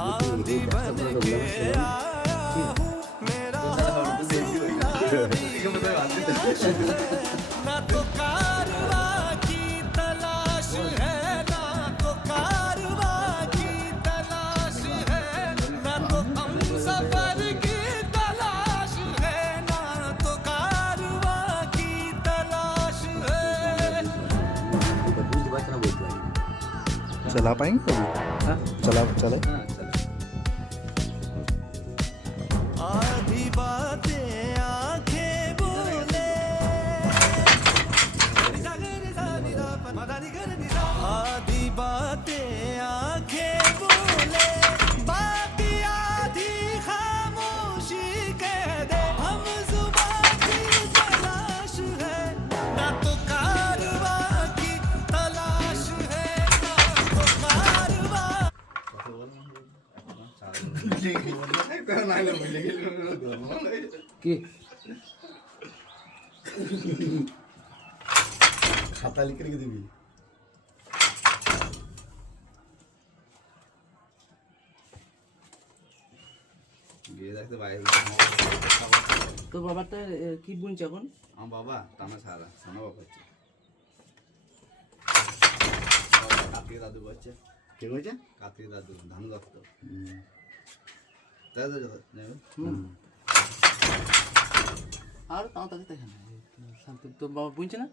आंधी बन के आया हूँ, मेरा ना तो कारवा की तलाश है, ना तो कारवा की तलाश है, ना तो हम सफर की तलाश है, ना तो कारवा की तलाश है। चला पाएंगे चला चले आधी बातें आंखें बोले, आधी बातें आंखें बोले, बाकी आधी खामोशी कह दे, हम जुबान की तलाश है, ना तो कारवा की तलाश है, ना तो कारवा। কি খাতা লিখে রেখে দিবি গিয়ে দেখতে বাইরে তোর বাবারটা কি বুনছে এখন? আমার বাবা টানা ছাড়া সোনা বাবা হচ্ছে কার্তিক দাদু করছে। কে বলছে কার্তিক দাদু ধান দত্ত দাদু নেবে আর তাও তাদের দেখে না শান্তি তোর বাবা বুনছে না?